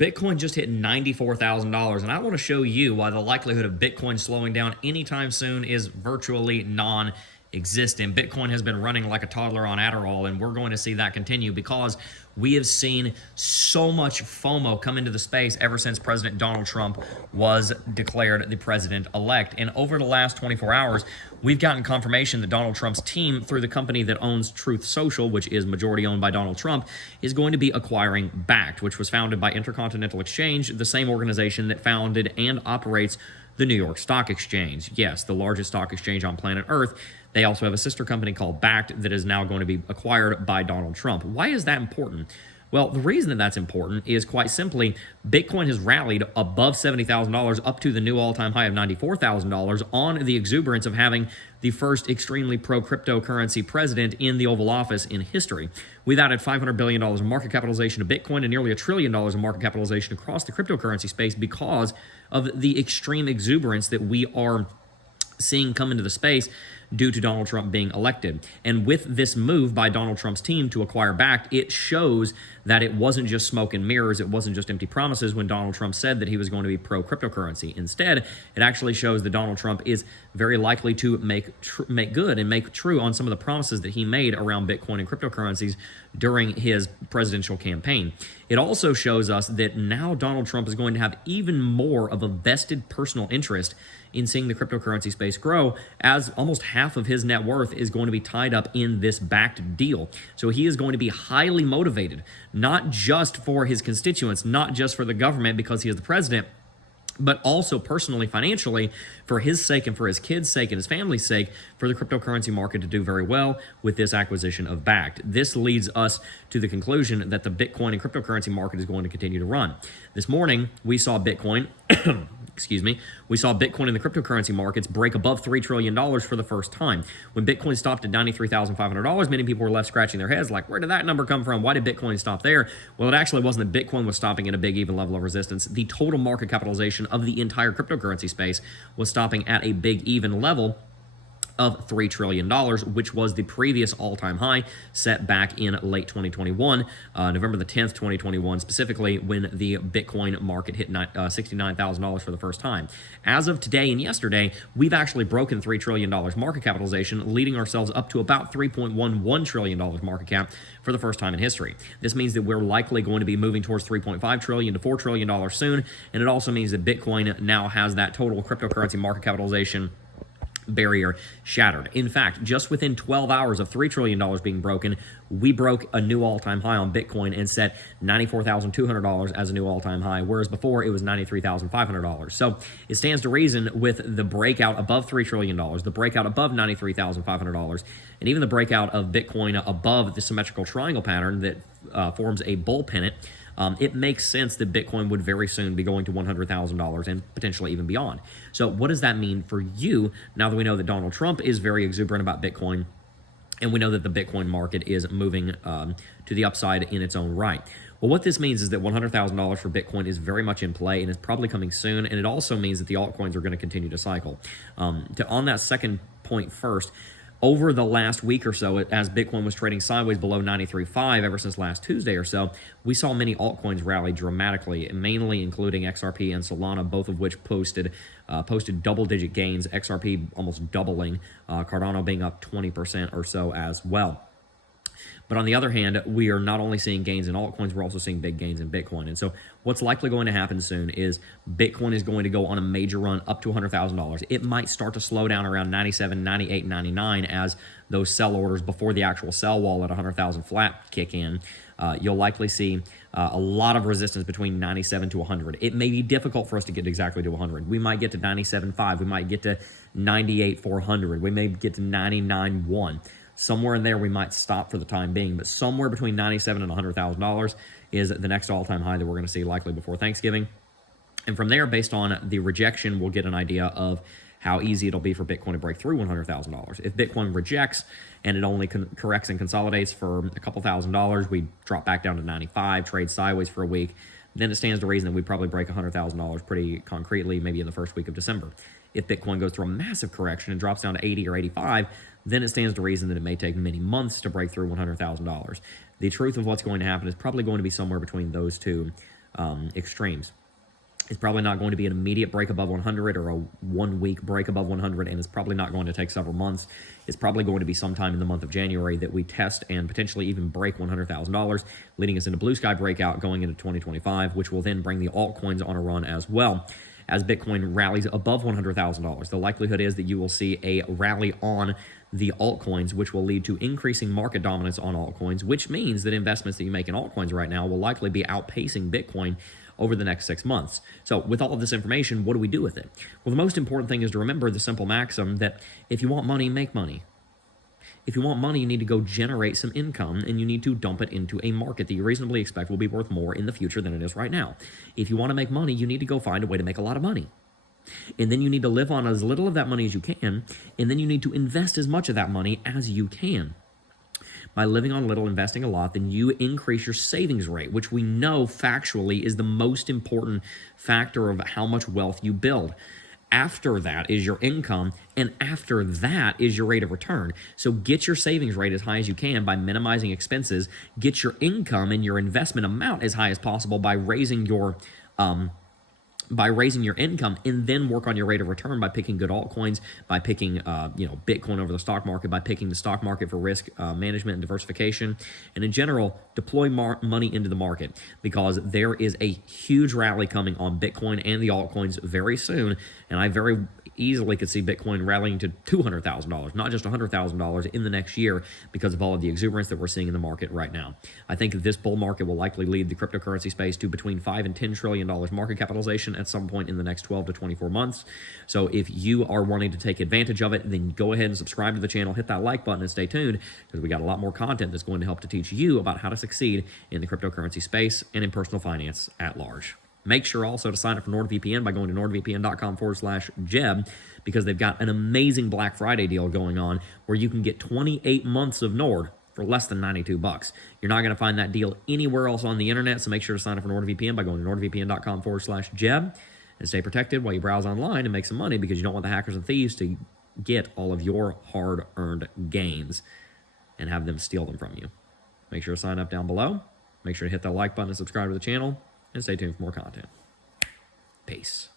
Bitcoin just hit $94,000, and I want to show you why the likelihood of Bitcoin slowing down anytime soon is virtually non-existent. Bitcoin has been running like a toddler on Adderall, and we're going to see that continue because we have seen so much FOMO come into the space ever since President Donald Trump was declared the president-elect. And over the last 24 hours, we've gotten confirmation that Donald Trump's team, through the company that owns Truth Social, which is majority owned by Donald Trump, is going to be acquiring Bakkt, which was founded by Intercontinental Exchange, the same organization that founded and operates the New York Stock Exchange. Yes, the largest stock exchange on planet Earth. They also have a sister company called Bakkt that is now going to be acquired by Donald Trump. Why is that important? Well, the reason that that's important is quite simply Bitcoin has rallied above $70,000 up to the new all-time high of $94,000 on the exuberance of having the first extremely pro-cryptocurrency president in the Oval Office in history. We've added $500 billion in market capitalization to Bitcoin and nearly $1 trillion in market capitalization across the cryptocurrency space because of the extreme exuberance that we are seeing come into the space due to Donald Trump being elected. And with this move by Donald Trump's team to acquire Bakkt, it shows that it wasn't just smoke and mirrors, it wasn't just empty promises when Donald Trump said that he was going to be pro-cryptocurrency. Instead, it actually shows that Donald Trump is very likely to make good and make true on some of the promises that he made around Bitcoin and cryptocurrencies during his presidential campaign. It also shows us that now Donald Trump is going to have even more of a vested personal interest in seeing the cryptocurrency space grow, as almost half of his net worth is going to be tied up in this Bakkt deal. So he is going to be highly motivated, not just for his constituents, not just for the government because he is the president, but also personally, financially, for his sake and for his kids' sake and his family's sake, for the cryptocurrency market to do very well with this acquisition of Bakkt. This leads us to the conclusion that the Bitcoin and cryptocurrency market is going to continue to run. This morning, we saw Bitcoin, we saw Bitcoin and the cryptocurrency markets break above $3 trillion for the first time. When Bitcoin stopped at $93,500, many people were left scratching their heads like, where did that number come from? Why did Bitcoin stop there? Well, it actually wasn't that Bitcoin was stopping at a big even level of resistance. The total market capitalization of the entire cryptocurrency space was stopping at a big even level of $3 trillion, which was the previous all-time high set back in late 2021, November the 10th, 2021, specifically when the Bitcoin market hit $69,000 for the first time. As of today and yesterday, we've actually broken $3 trillion market capitalization, leading ourselves up to about $3.11 trillion market cap for the first time in history. This means that we're likely going to be moving towards $3.5 trillion to $4 trillion soon, and it also means that Bitcoin now has that total cryptocurrency market capitalization barrier shattered. In fact, just within 12 hours of $3 trillion being broken, we broke a new all-time high on Bitcoin and set $94,200 as a new all-time high, whereas before it was $93,500. So it stands to reason with the breakout above $3 trillion, the breakout above $93,500, and even the breakout of Bitcoin above the symmetrical triangle pattern that forms a bull pennant, it makes sense that Bitcoin would very soon be going to $100,000 and potentially even beyond. So what does that mean for you now that we know that Donald Trump is very exuberant about Bitcoin and we know that the Bitcoin market is moving to the upside in its own right? Well, what this means is that $100,000 for Bitcoin is very much in play and is probably coming soon, and it also means that the altcoins are going to continue to cycle. On that second point first, over the last week or so, as Bitcoin was trading sideways below 93.5 ever since last Tuesday or so, we saw many altcoins rally dramatically, mainly including XRP and Solana, both of which posted double-digit gains, XRP almost doubling, Cardano being up 20% or so as well. But on the other hand, we are not only seeing gains in altcoins, we're also seeing big gains in Bitcoin. And so what's likely going to happen soon is Bitcoin is going to go on a major run up to $100,000. It might start to slow down around 97, 98, 99 as those sell orders before the actual sell wall at 100,000 flat kick in. You'll likely see a lot of resistance between 97 to 100. It may be difficult for us to get exactly to 100. We might get to 97.5. We might get to 98.400. We may get to 99.1. Somewhere in there, we might stop for the time being, but somewhere between $97,000 and $100,000 is the next all-time high that we're going to see likely before Thanksgiving. And from there, based on the rejection, we'll get an idea of how easy it'll be for Bitcoin to break through $100,000. If Bitcoin rejects and it only corrects and consolidates for a couple $1,000s, we drop back down to 95, trade sideways for a week, then it stands to reason that we'd probably break $100,000 pretty concretely, maybe in the first week of December. If Bitcoin goes through a massive correction and drops down to 80 or 85, then it stands to reason that it may take many months to break through $100,000. The truth of what's going to happen is probably going to be somewhere between those two extremes. It's probably not going to be an immediate break above 100 or a 1 week break above 100, and it's probably not going to take several months. It's probably going to be sometime in the month of January that we test and potentially even break $100,000, leading us into blue sky breakout going into 2025, which will then bring the altcoins on a run as well. As Bitcoin rallies above $100,000, the likelihood is that you will see a rally on the altcoins, which will lead to increasing market dominance on altcoins, which means that investments that you make in altcoins right now will likely be outpacing Bitcoin over the next 6 months. So with all of this information, what do we do with it? Well, the most important thing is to remember the simple maxim that if you want money, make money. If you want money, you need to go generate some income, and you need to dump it into a market that you reasonably expect will be worth more in the future than it is right now. If you want to make money, you need to go find a way to make a lot of money. And then you need to live on as little of that money as you can, and then you need to invest as much of that money as you can. By living on little, investing a lot, then you increase your savings rate, which we know factually is the most important factor of how much wealth you build. After that is your income, and after that is your rate of return. So get your savings rate as high as you can by minimizing expenses. Get your income and your investment amount as high as possible by raising your income, and then work on your rate of return by picking good altcoins, by picking Bitcoin over the stock market, by picking the stock market for risk management and diversification, and in general, deploy money into the market, because there is a huge rally coming on Bitcoin and the altcoins very soon, and I very easily could see Bitcoin rallying to $200,000, not just $100,000 in the next year, because of all of the exuberance that we're seeing in the market right now. I think this bull market will likely lead the cryptocurrency space to between $5 and $10 trillion market capitalization at some point in the next 12 to 24 months. So if you are wanting to take advantage of it, then go ahead and subscribe to the channel, hit that like button, and stay tuned, because we got a lot more content that's going to help to teach you about how to succeed in the cryptocurrency space and in personal finance at large. Make sure also to sign up for NordVPN by going to nordvpn.com/Jeb, because they've got an amazing Black Friday deal going on where you can get 28 months of Nord for less than $92. You're not going to find that deal anywhere else on the internet, so make sure to sign up for NordVPN by going to nordvpn.com/Jeb and stay protected while you browse online and make some money, because you don't want the hackers and thieves to get all of your hard-earned gains and have them steal them from you. Make sure to sign up down below. Make sure to hit that like button and subscribe to the channel, and stay tuned for more content. Peace.